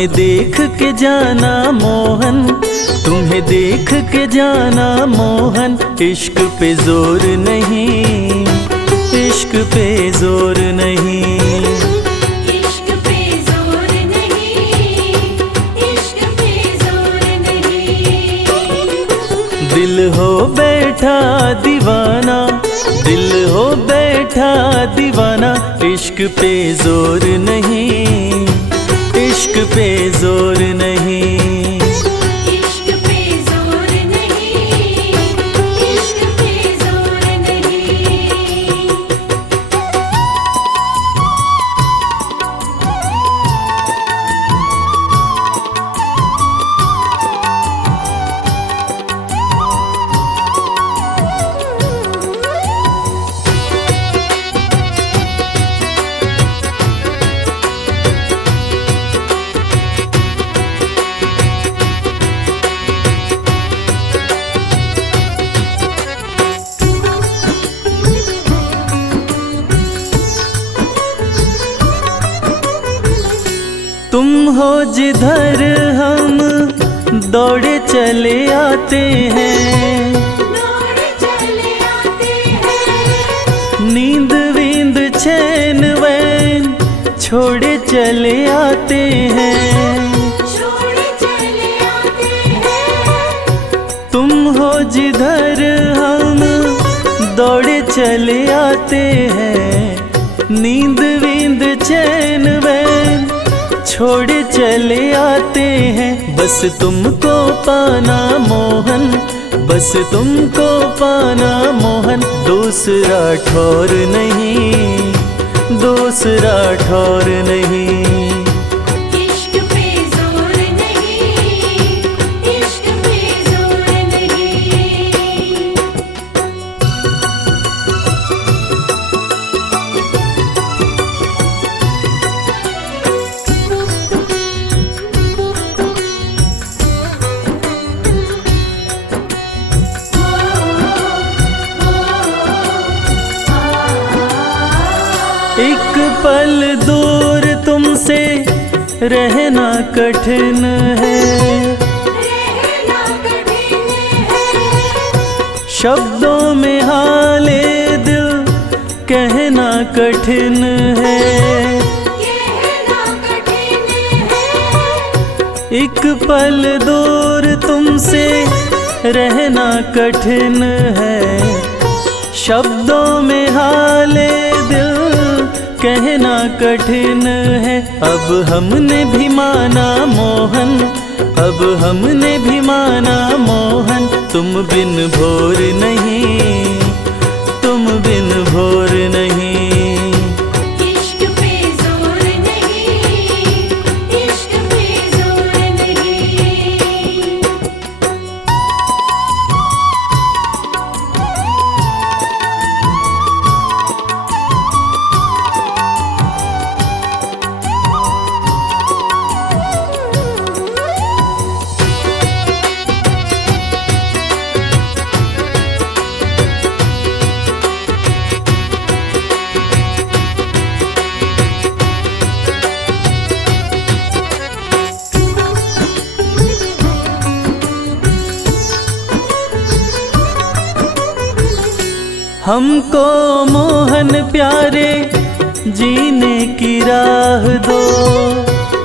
तुम्हें देख के जाना मोहन, तुम्हें देख के जाना मोहन। इश्क पे जोर नहीं, इश्क पे जोर नहीं, इश्क पे जोर नहीं, इश्क पे जोर नहीं। दिल हो बैठा दीवाना, दिल हो बैठा दीवाना। इश्क पे जोर नहीं, इश्क पे जोर नहीं, इश्क पे जोर नहीं, इश्क पे जोर नहीं। तुम हो जिधर हम दौड़े चले आते हैं, दौड़े चले आते हैं। नींद वींद चैन वैन छोड़े चले आते हैं। छोड़े चले आते हैं। तुम हो जिधर हम दौड़े चले आते हैं, नींद वींद चैन वैन छोड़े चले आते हैं। बस तुमको पाना मोहन, बस तुमको पाना मोहन। दूसरा ठौर नहीं, दूसरा ठौर नहीं, इश्क पे जोर नहीं, इश्क पे जोर नहीं। एक पल दूर तुमसे रहना कठिन है, रहना कठिन है। शब्दों में हाले दिल कहना कठिन है। कहना कठिन है। एक पल दूर तुमसे रहना कठिन है, शब्दों में हाले दिल कहना कठिन है। अब हमने भी माना मोहन, अब हमने भी माना मोहन। तुम बिन भोर नहीं, तुम बिन भोर नहीं, इश्क पे जोर नहीं, इश्क पे जोर नहीं। हमको मोहन प्यारे जीने की राह दो,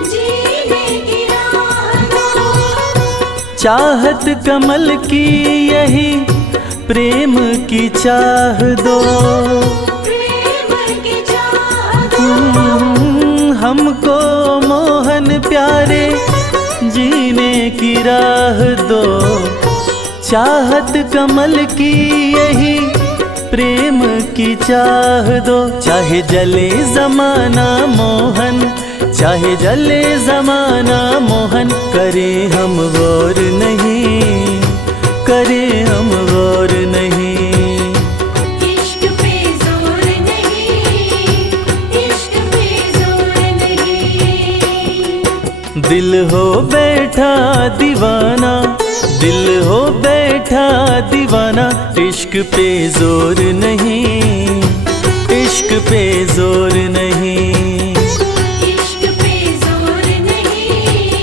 जीने की राह दो। चाहत कमल की यही प्रेम की चाह दो। प्रेम की चाह दो। हमको मोहन प्यारे जीने की राह दो, चाहत कमल की यही प्रेम की चाह दो। चाहे जले जमाना मोहन, चाहे जले जमाना मोहन। करे हम गौर नहीं, करे हम गौर नहीं, इश्क पे जोर नहीं, इश्क पे जोर नहीं। दिल हो बैठा दीवाना, दिल हो बैठा दीवाना। इश्क पे जोर नहीं, इश्क पे जोर नहीं, इश्क पे जोर नहीं,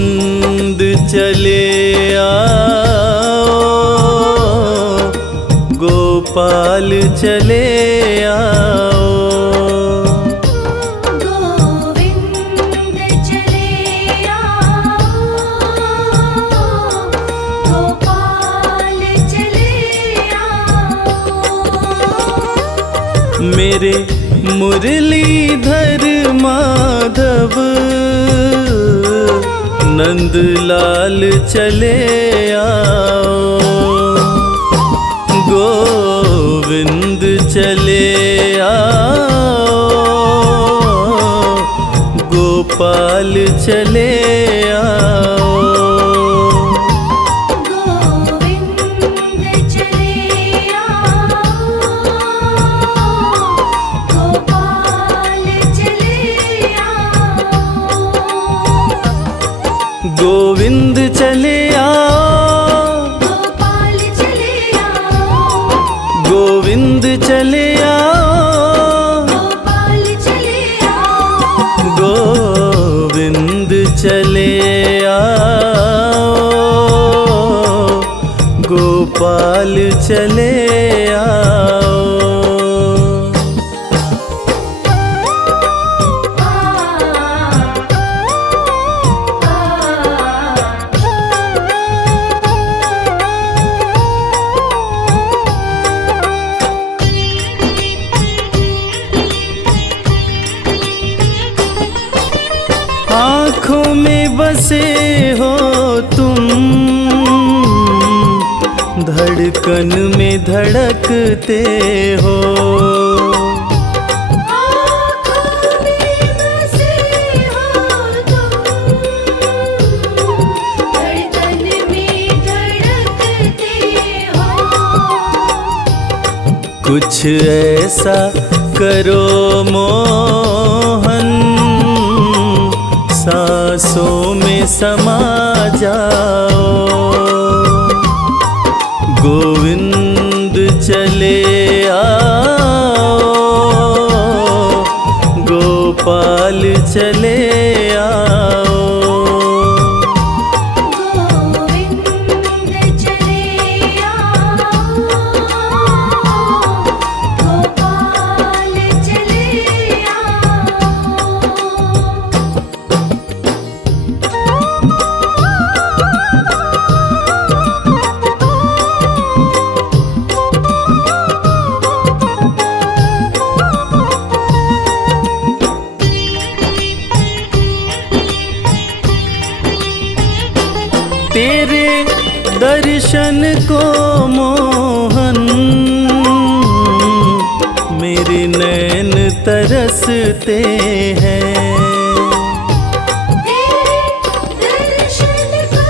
गोविंद चले आओ, गोपाल चले आओ। गोविंद चले आओ, गोपाल चले आओ। मेरे मुरलीधर माधव नंदलाल चले आओ, गोविंद चले आओ, गोपाल चले आओ। गोविंद चले आओ, गोपाल चले आओ। गोविंद चले आओ, गोपाल चले आओ, गोविंद चले आओ, गोपाल चले आओ। गोविंद चले आओ, गोपाल चले आओ। आँखों में बसे हो तुम, धड़कन में धड़कते हो। आँखों में बसे हो तुम, धड़कन में धड़कते हो। कुछ ऐसा करो मोहन, सांसों में समा जाओ। गोविंद चले आओ, गोपाल चले आओ। गोविंद चले आओ, गोपाल चले आओ। तेरे दर्शन को मोहन, मेरे नैन तरसते हैं। तेरे दर्शन को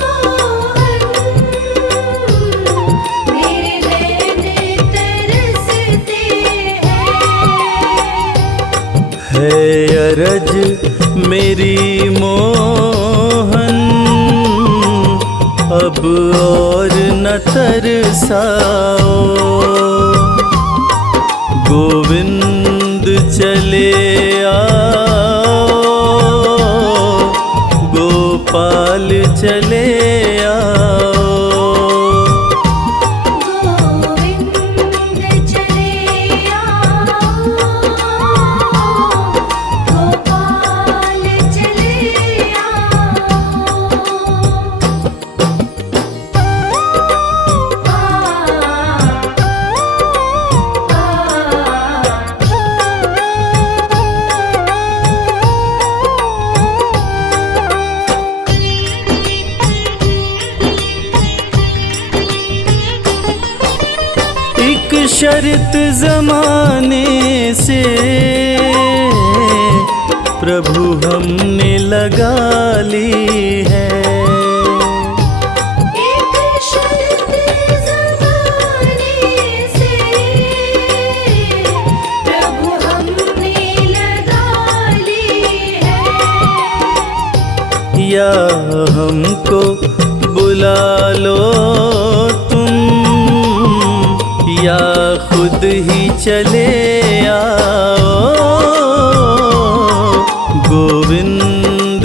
मोहन, मेरे नैन तरसते हैं। है अरज मेरी मोहन, अब और न तरसाओ। गोविंद चले आओ, गोपाल चले आओ। गोविंद चले आओ, गोपाल चले एक शर्त जमाने से प्रभु हमने लगा ली है। एक शर्त ज़माने से प्रभु हमने लगा ली है। या हमको बुला लो तुम, या खुद ही चले आओ। गोविंद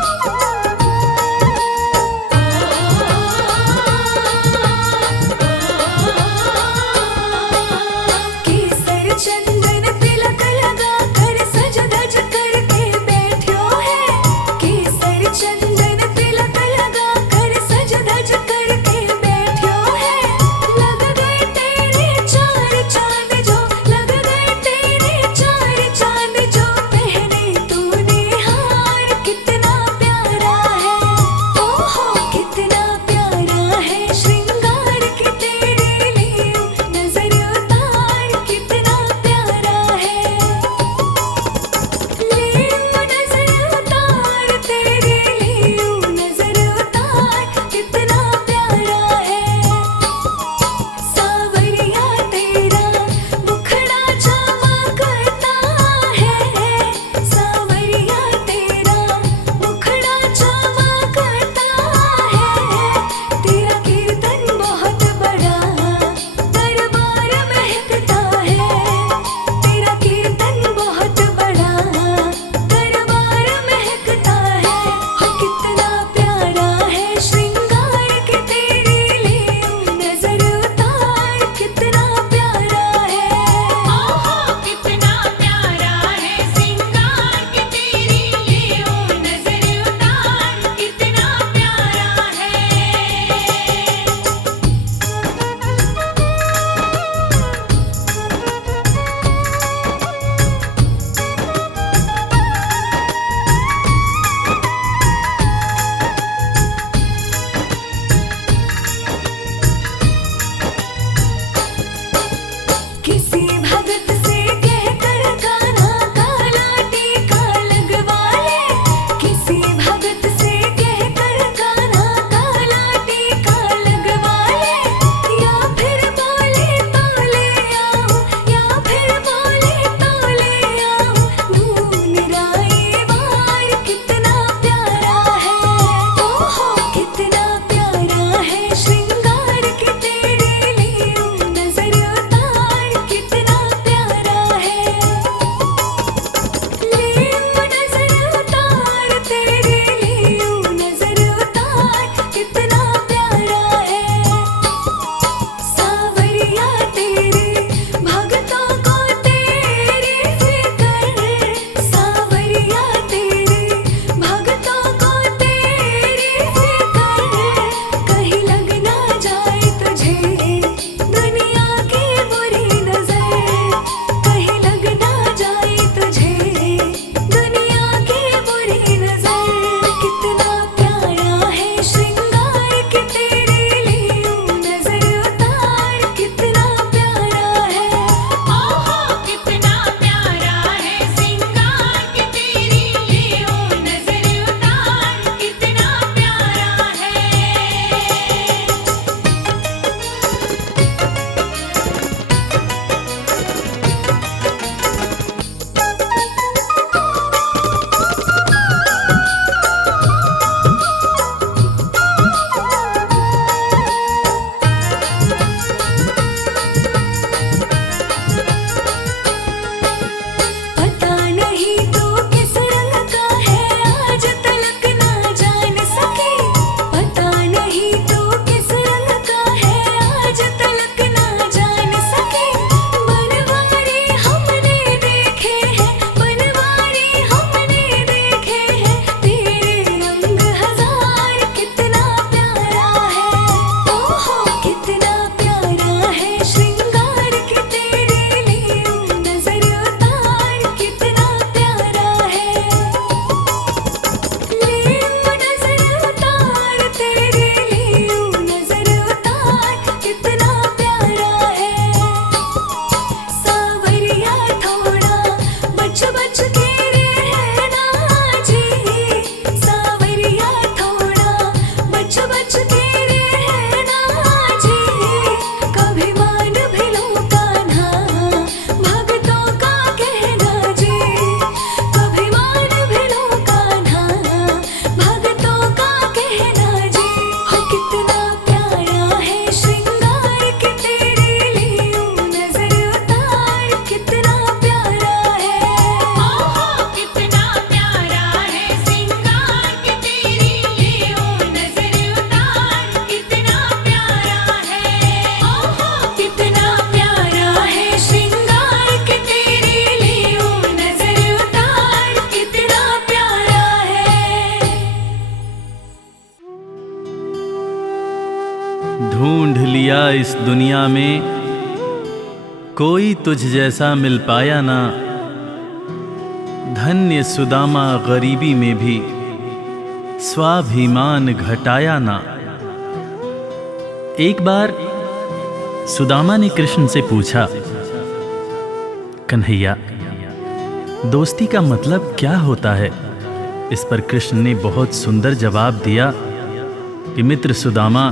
ढूंढ लिया इस दुनिया में, कोई तुझ जैसा मिल पाया ना। धन्य सुदामा गरीबी में भी स्वाभिमान घटाया ना। एक बार सुदामा ने कृष्ण से पूछा, कन्हैया, दोस्ती का मतलब क्या होता है? इस पर कृष्ण ने बहुत सुंदर जवाब दिया कि मित्र सुदामा,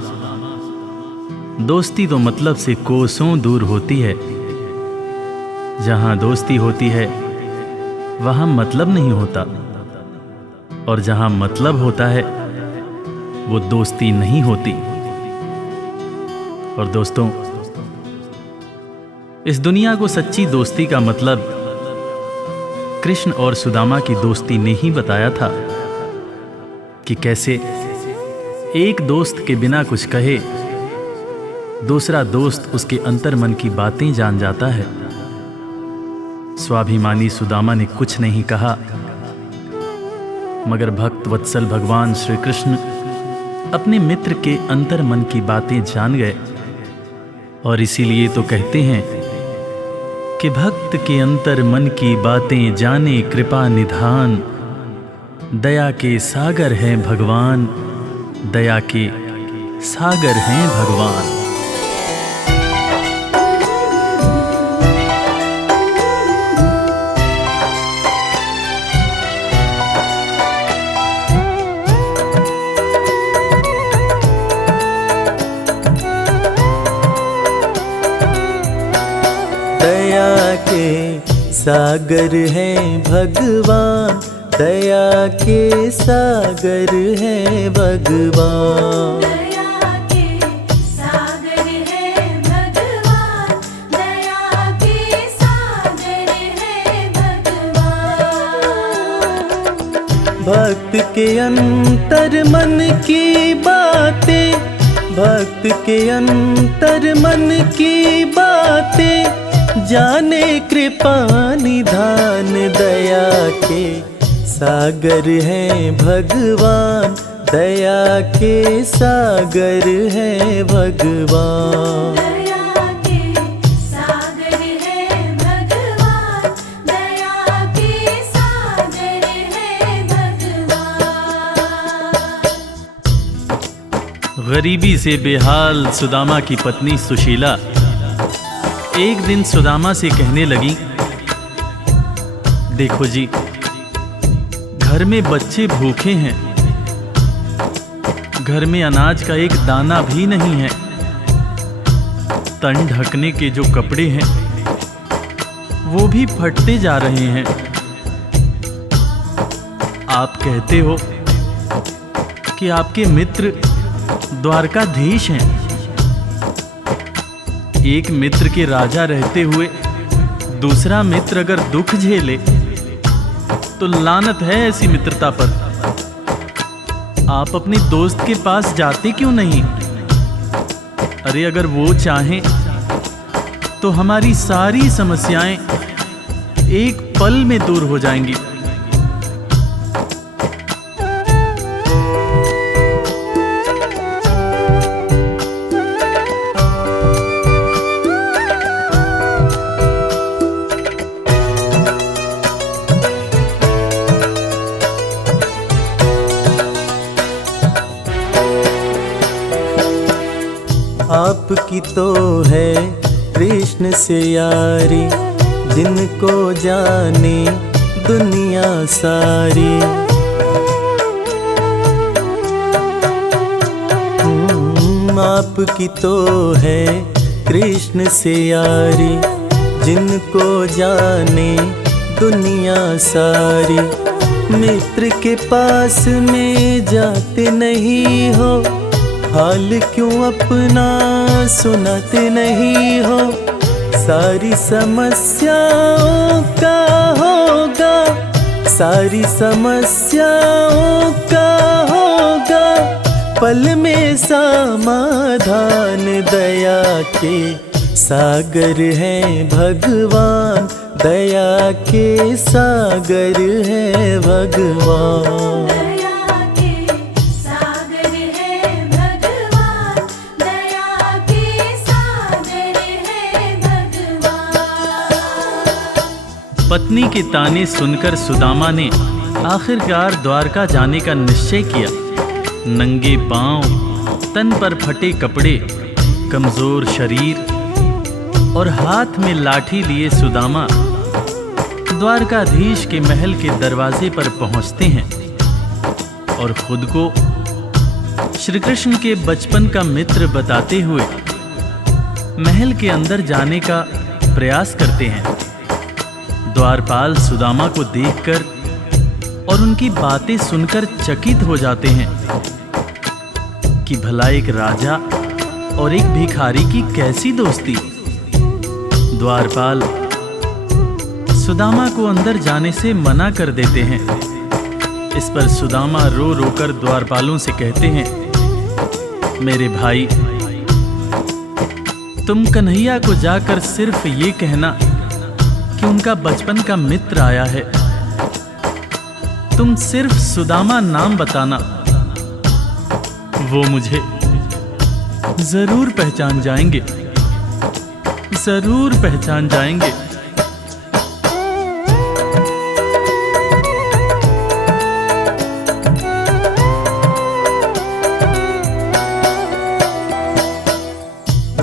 दोस्ती तो मतलब से कोसों दूर होती है। जहां दोस्ती होती है वहां मतलब नहीं होता, और जहां मतलब होता है वो दोस्ती नहीं होती। और दोस्तों, इस दुनिया को सच्ची दोस्ती का मतलब कृष्ण और सुदामा की दोस्ती ने ही बताया था कि कैसे एक दोस्त के बिना कुछ कहे दूसरा दोस्त उसके अंतर्मन की बातें जान जाता है। स्वाभिमानी सुदामा ने कुछ नहीं कहा, मगर भक्त वत्सल भगवान श्री कृष्ण अपने मित्र के अंतर्मन की बातें जान गए। और इसीलिए तो कहते हैं कि भक्त के अंतर मन की बातें जाने कृपा निधान। दया के सागर हैं भगवान, दया के सागर हैं भगवान। दया के सागर हैं भगवान, दया के सागर हैं भगवान। दया के सागर है भगवान, दया के सागर है भगवान। भक्त के अंतर मन की बातें, भक्त के अंतर मन की बातें जाने कृपा निधान। दया के सागर हैं भगवान, दया के सागर हैं भगवान। दया के सागर है भगवान, दया के सागर है भगवान। गरीबी से बेहाल सुदामा की पत्नी सुशीला एक दिन सुदामा से कहने लगी, देखो जी, घर में बच्चे भूखे हैं, घर में अनाज का एक दाना भी नहीं है, तन ढकने के जो कपड़े हैं वो भी फटते जा रहे हैं। आप कहते हो कि आपके मित्र द्वारकाधीश हैं। एक मित्र के राजा रहते हुए दूसरा मित्र अगर दुख झेले तो लानत है ऐसी मित्रता पर। आप अपने दोस्त के पास जाते क्यों नहीं? अरे अगर वो चाहें तो हमारी सारी समस्याएं एक पल में दूर हो जाएंगी। आपकी तो है कृष्ण से यारी, जिनको जाने दुनिया सारी। आपकी तो है कृष्ण से यारी, जिनको जाने दुनिया सारी। मित्र के पास में जाते नहीं हो, हाल क्यों अपना सुनाते नहीं हो। सारी समस्याओं का होगा, सारी समस्याओं का होगा पल में समाधान। दया के सागर हैं भगवान, दया के सागर हैं भगवान। दया के सागर है भगवान, दया मुनि के ताने सुनकर सुदामा ने आखिरकार द्वारका जाने का निश्चय किया। नंगे पांव, तन पर फटे कपड़े, कमजोर शरीर और हाथ में लाठी लिए सुदामा द्वारकाधीश के महल के दरवाजे पर पहुंचते हैं और खुद को श्री कृष्ण के बचपन का मित्र बताते हुए महल के अंदर जाने का प्रयास करते हैं। द्वारपाल सुदामा को देखकर और उनकी बातें सुनकर चकित हो जाते हैं कि भला एक राजा और एक भिखारी की कैसी दोस्ती। द्वारपाल सुदामा को अंदर जाने से मना कर देते हैं। इस पर सुदामा रो रोकर द्वारपालों से कहते हैं, मेरे भाई, तुम कन्हैया को जाकर सिर्फ ये कहना कि उनका बचपन का मित्र आया है। तुम सिर्फ सुदामा नाम बताना, वो मुझे जरूर पहचान जाएंगे, जरूर पहचान जाएंगे।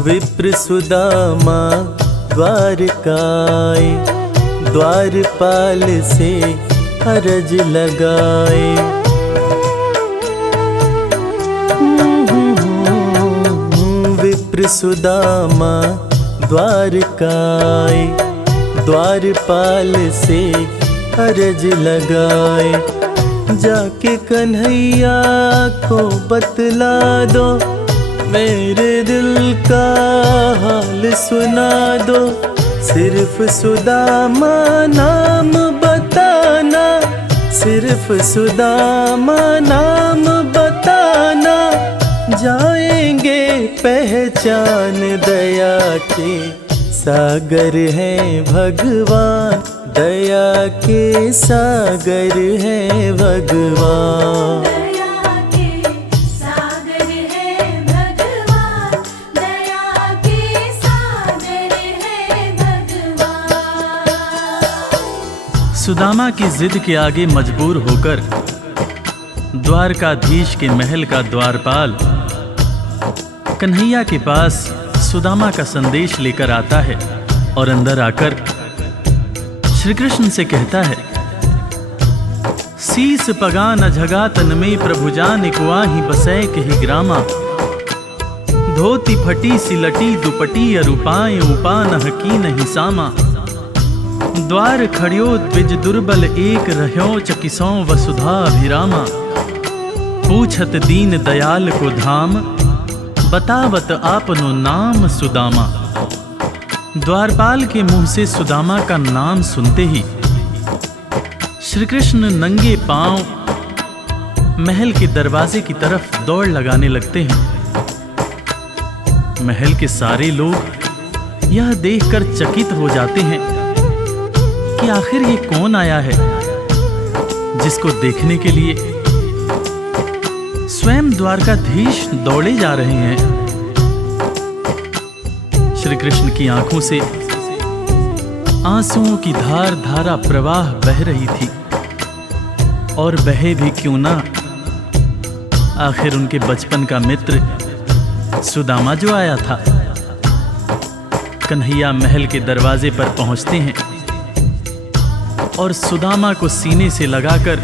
विप्र सुदामा द्वारकाए, द्वारपाल से अरज लगाए। विप्र सुदामा द्वारकाए, द्वारपाल से अरज लगाए। जाके कन्हैया को बतला दो, मेरे दिल का हाल सुना दो। सिर्फ सुदामा नाम बताना, सिर्फ सुदामा नाम बताना। जाएंगे पहचान, दया के सागर है भगवान, दया के सागर है भगवान। दया के सागर है भगवान, दया के सागर है भगवान। सुदामा की जिद के आगे मजबूर होकर द्वारकाधीश के महल का द्वारपाल कन्हैया के पास सुदामा का संदेश लेकर आता है और अंदर आकर श्री कृष्ण से कहता है, शीस पगा न झगा तन में प्रभु जान कुआही बसै कही ग्रामा। धोती फटी सिलटी दुपटी अरुपाए उपा न हकी नहीं सामा। द्वार खड़ियो द्विज दुर्बल एक रह्यो चकिसों वसुधा अभिरामा। पूछत दीन दयाल को धाम, बतावत आपनो नाम सुदामा। द्वारपाल के मुंह से सुदामा का नाम सुनते ही श्री कृष्ण नंगे पांव महल के दरवाजे की तरफ दौड़ लगाने लगते हैं। महल के सारे लोग यह देखकर चकित हो जाते हैं कि आखिर ये कौन आया है जिसको देखने के लिए स्वयं द्वारकाधीश दौड़े जा रहे हैं। श्री कृष्ण की आंखों से आंसुओं की धार धारा प्रवाह बह रही थी, और बहे भी क्यों ना, आखिर उनके बचपन का मित्र सुदामा जो आया था। कन्हैया महल के दरवाजे पर पहुंचते हैं और सुदामा को सीने से लगाकर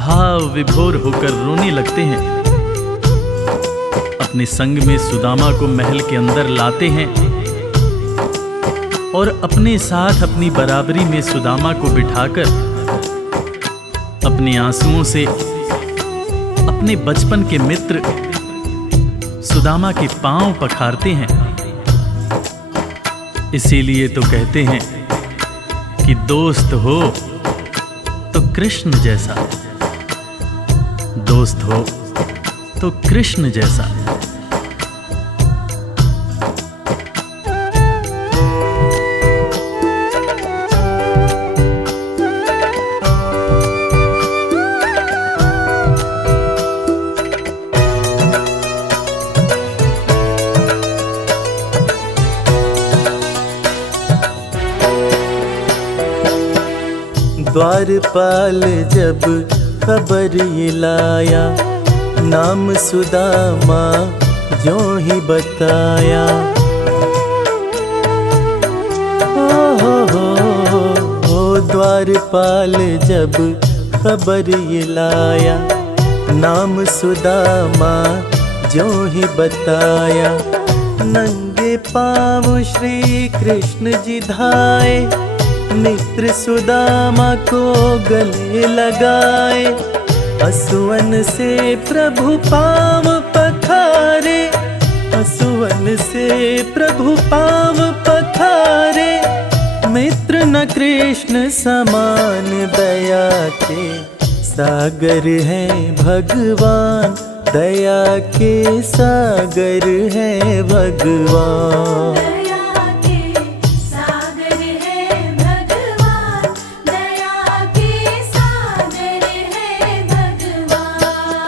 भाव विभोर होकर रोने लगते हैं। अपने संग में सुदामा को महल के अंदर लाते हैं और अपने साथ अपनी बराबरी में सुदामा को बिठाकर अपने आंसुओं से अपने बचपन के मित्र सुदामा के पांव पखारते हैं। इसीलिए तो कहते हैं कि दोस्त हो तो कृष्ण जैसा, दोस्त हो तो कृष्ण जैसा। द्वारपाल जब खबर ये लाया, नाम सुदामा जो ही बताया। द्वारपाल जब खबर ये लाया, नाम सुदामा जो ही बताया। नंगे पाँव श्री कृष्ण जी धाए, मित्र सुदामा को गले लगाए। असुवन से प्रभु पाँव पखारे, असुवन से प्रभु पाँव पखारे। मित्र न कृष्ण समान, दया के सागर है भगवान, दया के सागर है भगवान। दया के सागर है भगवान, दया के सागर है भगवान।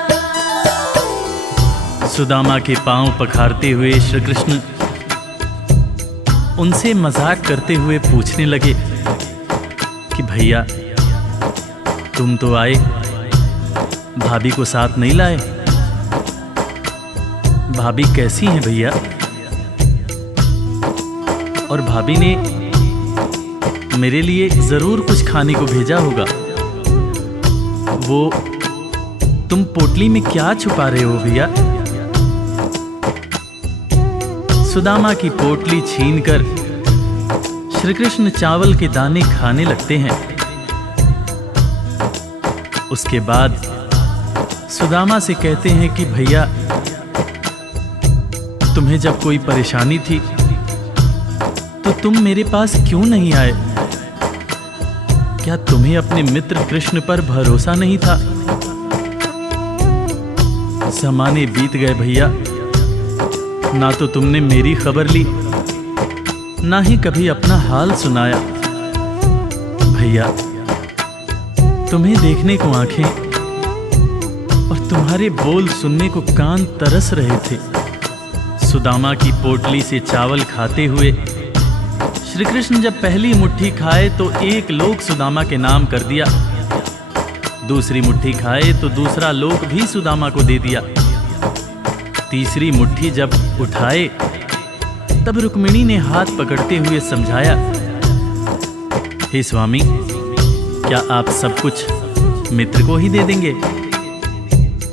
सुदामा के पांव पखारते हुए श्री कृष्ण उनसे मजाक करते हुए पूछने लगे कि भैया तुम तो आए, भाभी को साथ नहीं लाए। भाभी कैसी हैं भैया? और भाभी ने मेरे लिए जरूर कुछ खाने को भेजा होगा। वो तुम पोटली में क्या छुपा रहे हो भैया? सुदामा की पोटली छीनकर श्री कृष्ण चावल के दाने खाने लगते हैं। उसके बाद सुदामा से कहते हैं कि भैया तुम्हें जब कोई परेशानी थी तो तुम मेरे पास क्यों नहीं आए? क्या तुम्हें अपने मित्र कृष्ण पर भरोसा नहीं था? ज़माने बीत गए भैया, ना तो तुमने मेरी खबर ली, ना ही कभी अपना हाल सुनाया। भैया तुम्हें देखने को आंखें और तुम्हारे बोल सुनने को कान तरस रहे थे। सुदामा की पोटली से चावल खाते हुए श्री कृष्ण जब पहली मुट्ठी खाए तो एक लोक सुदामा के नाम कर दिया, दूसरी मुट्ठी खाए तो दूसरा लोक भी सुदामा को दे दिया। तीसरी मुट्ठी जब उठाए तब रुक्मिणी ने हाथ पकड़ते हुए समझाया, हे स्वामी क्या आप सब कुछ मित्र को ही दे देंगे,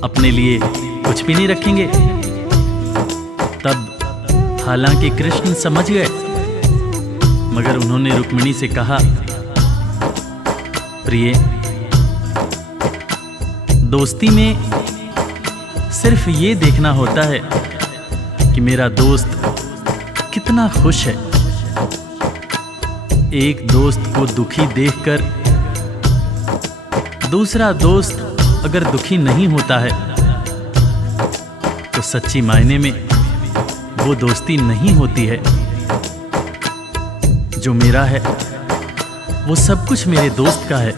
अपने लिए कुछ भी नहीं रखेंगे? तब हालांकि कृष्ण समझ गए, मगर उन्होंने रुक्मिणी से कहा, प्रिय दोस्ती में सिर्फ ये देखना होता है कि मेरा दोस्त कितना खुश है। एक दोस्त को दुखी देखकर दूसरा दोस्त अगर दुखी नहीं होता है तो सच्ची मायने में वो दोस्ती नहीं होती है। जो मेरा है वो सब कुछ मेरे दोस्त का है।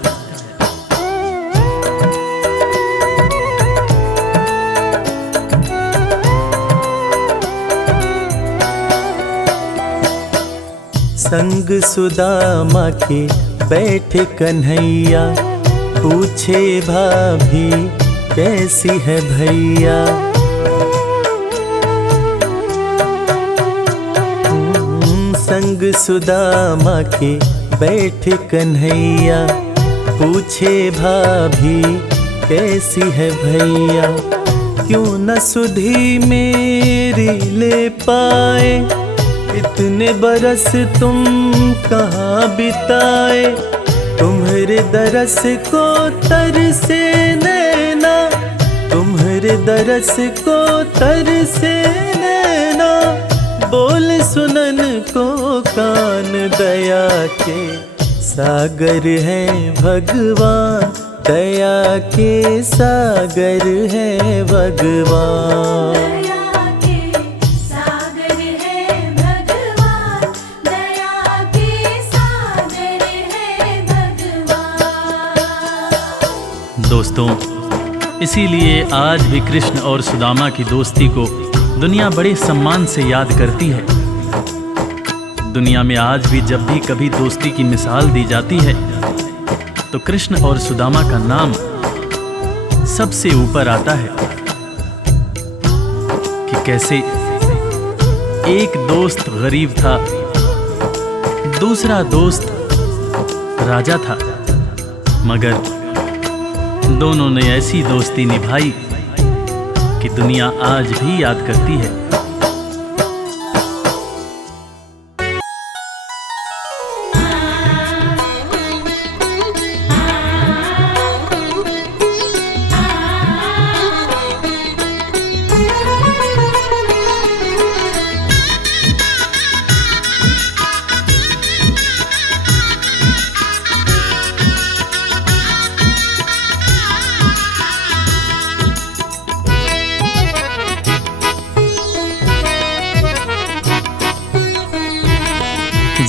संग सुदामा के बैठे कन्हैया, पूछे भाभी कैसी है भैया। संग सुदामा के बैठे कन्हैया, पूछे भाभी कैसी है भैया। क्यों न सुधी मेरी ले पाए, इतने बरस तुम कहाँ बिताए। तुम्हारे दरस को तरसे नैना, तुम्हारे दरस को तरसे नैना। बोल सुनन को कान, दया के सागर है भगवान, दया के सागर है भगवान। दया के सागर है भगवान, दया के सागर है भगवान। दोस्तों, इसीलिए आज भी कृष्ण और सुदामा की दोस्ती को दुनिया बड़े सम्मान से याद करती है। दुनिया में आज भी जब भी कभी दोस्ती की मिसाल दी जाती है तो कृष्ण और सुदामा का नाम सबसे ऊपर आता है कि कैसे एक दोस्त गरीब था, दूसरा दोस्त राजा था, मगर दोनों ने ऐसी दोस्ती निभाई कि दुनिया आज भी याद करती है।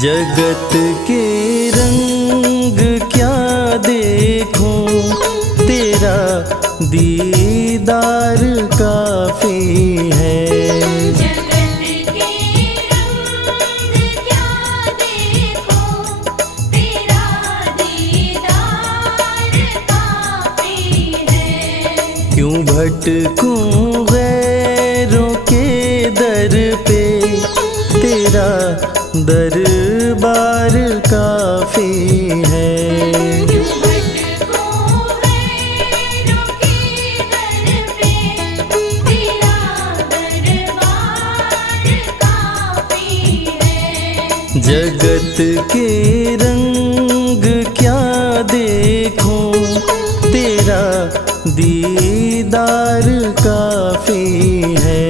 जगत के रंग क्या देखूं, तेरा दीदार काफी है। जगत के रंग क्या देखूं, तेरा दीदार काफी है। क्यों भटकूं गैरों के दर पे, तेरा दरबार काफी है। क्यों भटकूं गैरों के दर पे, तेरा दरबार काफी है। जगत के रंग क्या देखूं, तेरा दीदार काफी है।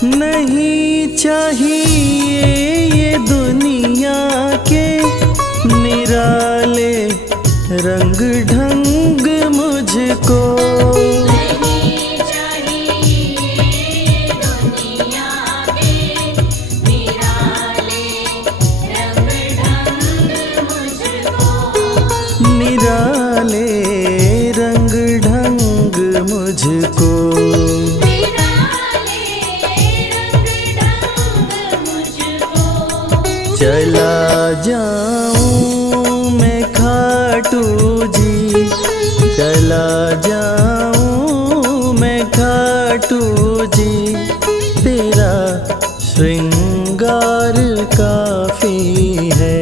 नहीं चाहिए ये दुनिया के निराले रंग ढंग मुझको। नहीं चाहिए दुनिया के निराले रंग ढंग मुझको। निराले रंग ढंग मुझको। चला जाऊं मैं खाटू जी, चला जाऊं मैं खाटू जी, तेरा श्रृंगार काफी है।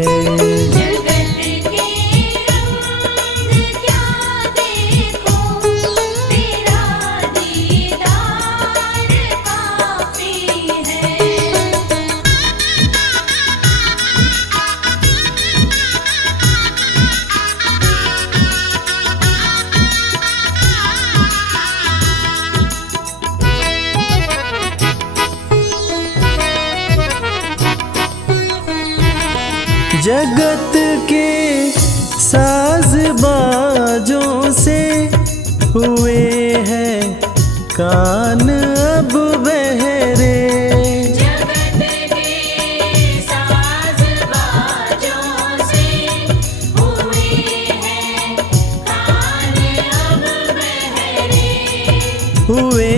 जगत के साज बाजों से हुए हैं कान अब बहरे। जगत के साज बाजों से हुए हैं कान अब बहरे। हुए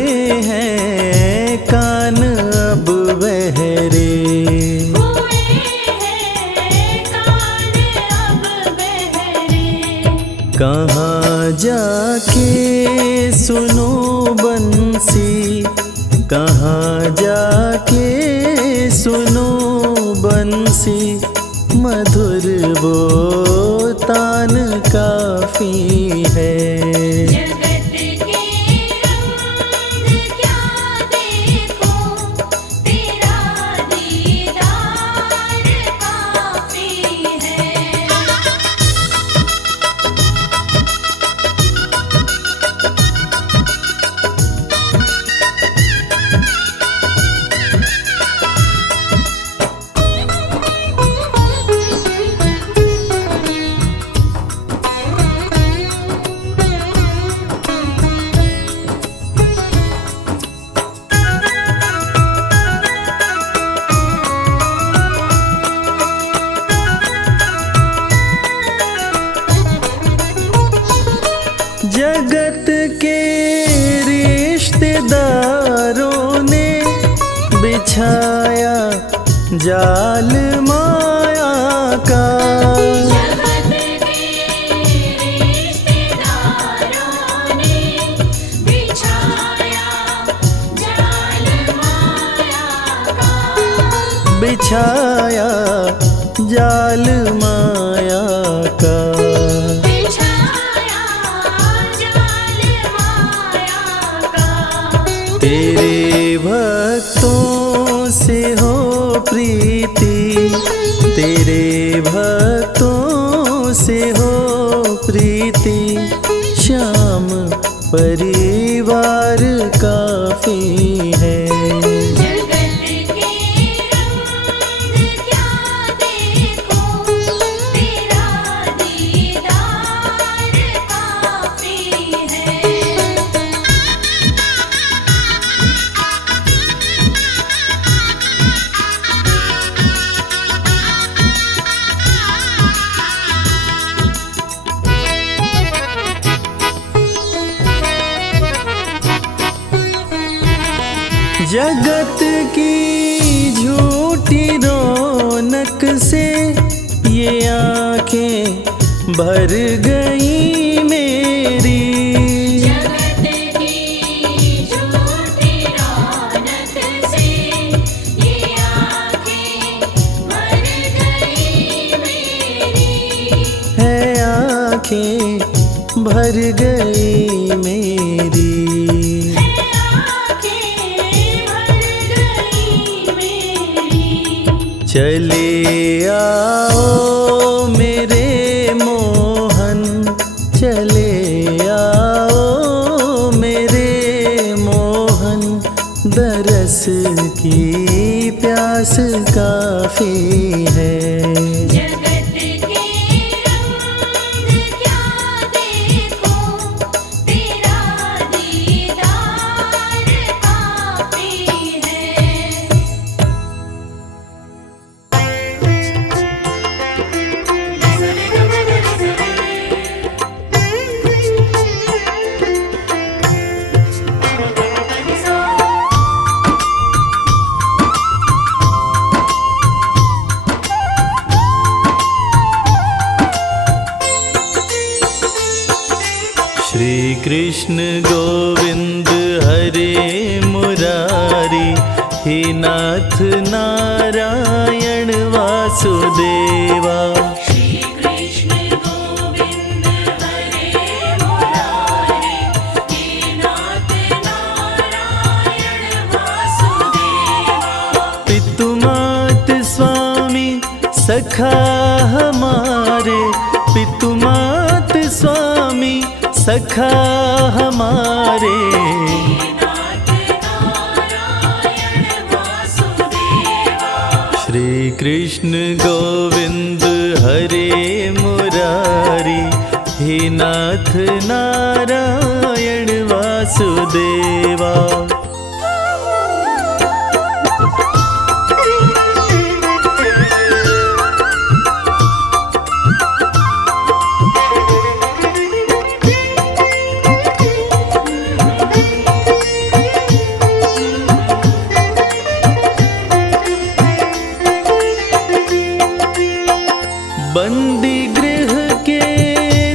हैं कान अब बहरे। कहाँ जाके सुनो बंसी, कहाँ जाके सुनो बंसी, मधुर वो तान काफी है। जगत के रंग क्या देखूं, तेरा दीदार काफी है। जगत के रिश्तेदारों ने बिछाया जाल माया का। जगत के रिश्तेदारों ने बिछाया जाल माया का। बिछाया जाल माया का। बिछाया जाल माया का। तेरे भक्तों से हो प्रीति, तेरे भक्तों से हो प्रीति, श्याम परिवार काफी है। जगत के रंग क्या देखो, तेरा दीदार काफी है। जगत की झूठी रौनक से ये आंखें भर गई मेरी। जगत की झूठी रौनक से ये आँखें भर गई मेरी। है आंखें भर गई मेरी। चले आओ मेरे मोहन, चले आओ मेरे मोहन, दरस की प्यास काफी है। जगत के रंग क्या देखो, तेरा दीदार काफी है। श्री कृष्ण गोविंद हरे मुरारी, हे नाथ नारायण वासुदेवा। श्री कृष्ण गोविंद हरे मुरारी, हे नाथ नारायण वासुदेवा। पितुमात स्वामी सखा हमारे, पितुमात स्वामी सखा हमारे। नाथ नारायण वासुदेवा। श्री कृष्ण गोविंद हरे मुरारी, हे नाथ नारायण वासुदेवा। बंदी गृह के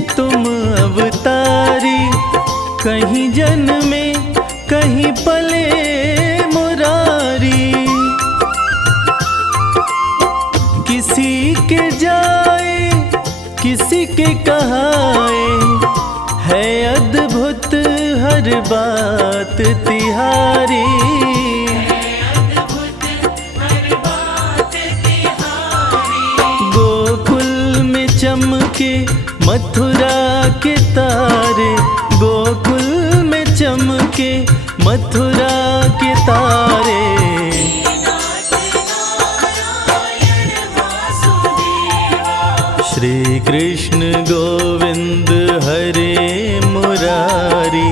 तुम अवतारी, कहीं जन्मे कहीं पले मुरारी। किसी के जाए किसी के कहाए, है अद्भुत हर बात तिहारी। चमके मथुरा के तारे, गोकुल में चमके मथुरा के तारे। श्री कृष्ण गोविंद हरे मुरारी,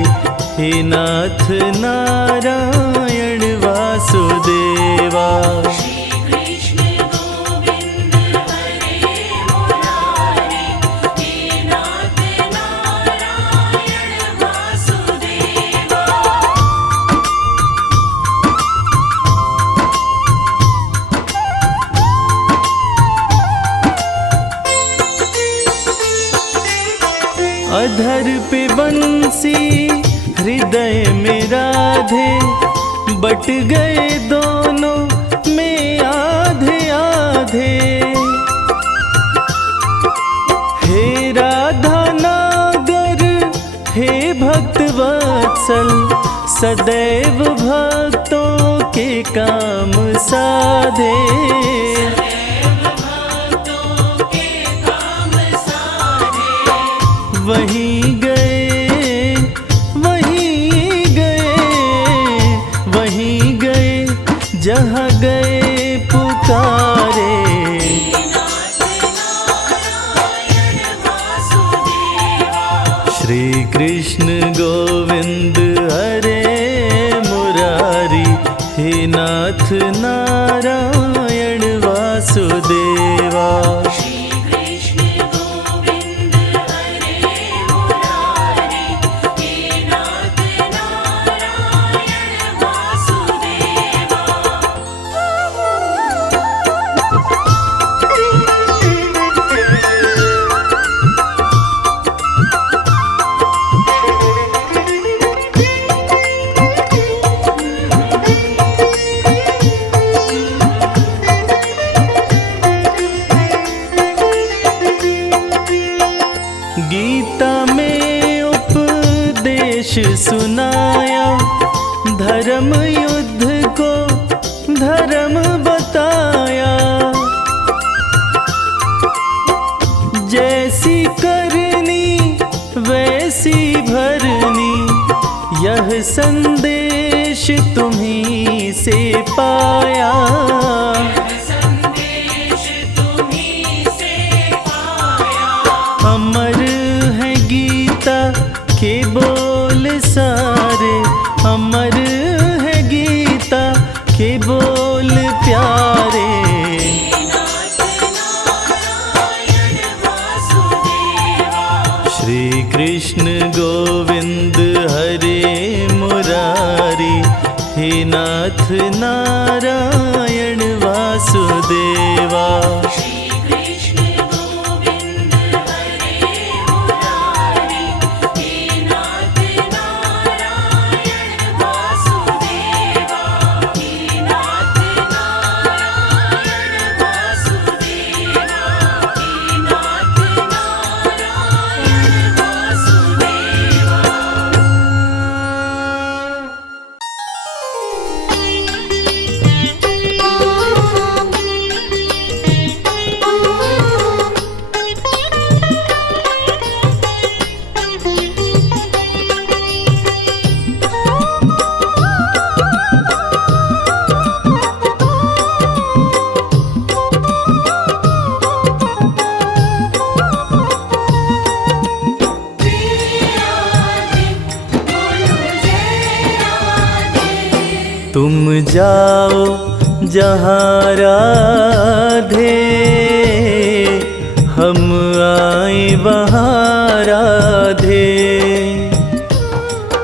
हे नाथ नारायण वासुदेवा। बंसी हृदय में राधे, बट गए दोनों में आधे आधे। हे राधा नागर हे भक्त वत्सल, सदैव भक्तों के काम साधे। भक्तों के काम साधे। वहीं गए वहीं गए वहीं गए जहाँ गए पुकारे। श्री कृष्ण गोविंद हरे मुरारी, हे नाथ नारायण वासुदेवा। श्री कृष्ण गोविंद हरे मुरारी, हे नाथ नारायण वासुदेवा। गीता में उपदेश सुनाया, धर्म युद्ध को धर्म बताया। जैसी करनी वैसी भरनी, यह संदेश तुम्हीं से पाया। संदेश तुम्हीं से पाया। अमर है गीता के बोल सारे, अमर है गीता के बोल प्यारे। नाथ नारायण वासुदेवा। श्री कृष्ण गोविंद हरे मुरारी, हे नाथ नारायण वासुदेवा। श्री कृष्ण गोविंद हरे मुरारी, हे नाथ नारायण वासुदेवा। हे नाथ नारायण वासुदेवा। हे नाथ नारायण वासुदेवा। तुम जाओ जहाँ राधे, हम आए वहाँ राधे।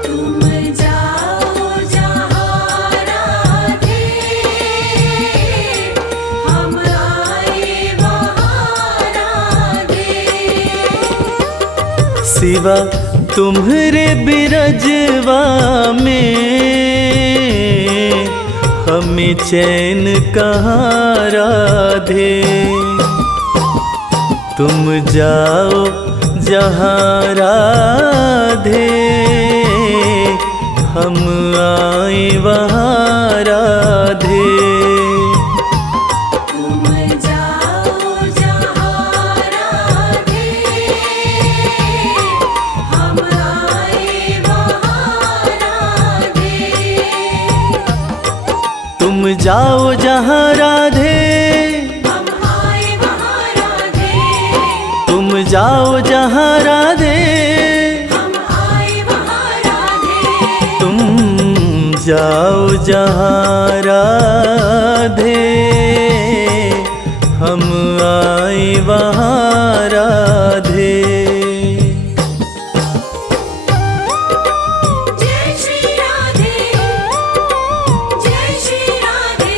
तुम जाओ जहाँ राधे, हम आए वहाँ राधे। सिवा तुम्हारे बिरजवा में हमें चैन कहाँ राधे। तुम जाओ जहाँ राधे, हम आए वहाँ राधे। तुम जाओ जहाँ राधे, हम आए वहाँ राधे। तुम जाओ जहाँ राधे, हम आए वहाँ राधे। तुम जाओ जहाँ राधे, हम आए वहाँ राधे। तुम जाओ जहाँ राधे, हम आए वहाँ राधे। जय श्री राधे, जय श्री राधे।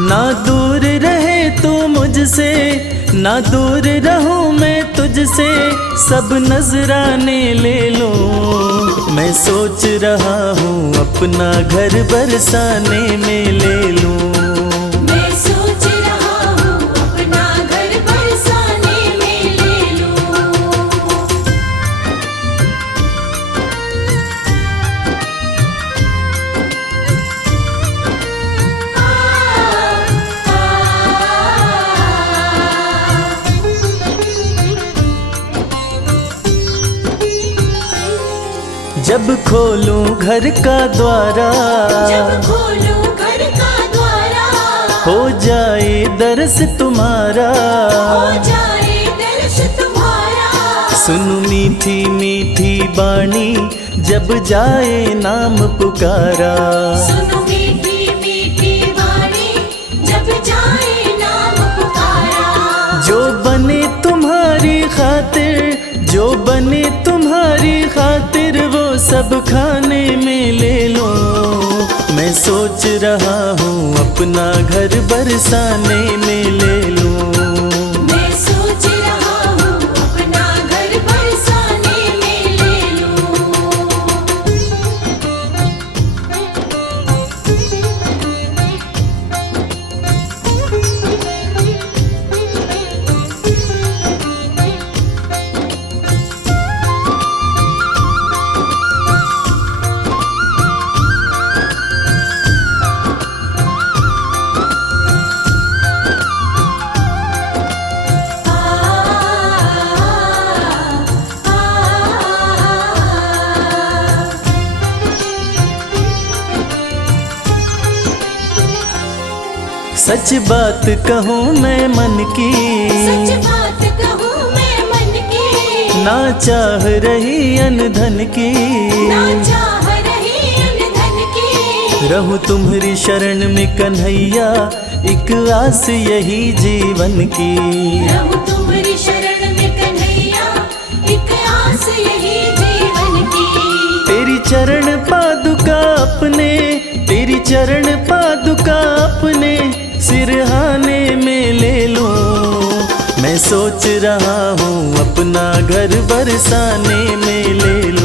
ना दूर रहे तू मुझसे, ना दूर रहूं मैं तुझसे, सब नजराने ले लूं। मैं सोच रहा हूँ अपना घर बरसाने में ले लूं। मैं सोच रहा हूँ अपना घर बरसाने में ले लूं। जब खोलूं घर का द्वारा, जब खोलूं घर का द्वारा, हो जाए दर्श तुम्हारा। हो जाए दर्श तुम्हारा। सुन मीठी मीठी बाणी जब जाए नाम पुकारा। सुनो मीठी मीठी वाणी जब जाए नाम पुकारा। जो बने तुम्हारी खातिर, जो बने तुम्हारी खातिर, वो सब खाने में ले लो। मैं सोच रहा हूँ अपना घर बरसाने में ले लूं। मैं सोच रहा हूँ अपना घर बरसाने में ले लूं। सच बात कहूँ मैं मन की, सच बात कहूँ मैं मन की, ना चाह रही अनधन की। ना चाह रही अनधन की। रहूं तुम्हारी शरण में कन्हैया, एक आस यही जीवन की। रहूं तुम्हारी शरण में कन्हैया, एक आस यही जीवन की। तेरी चरण पादुका अपने, तेरी चरण पादुका अपने सिरहाने में ले लूं। मैं सोच रहा हूँ अपना घर बरसाने में ले लूं।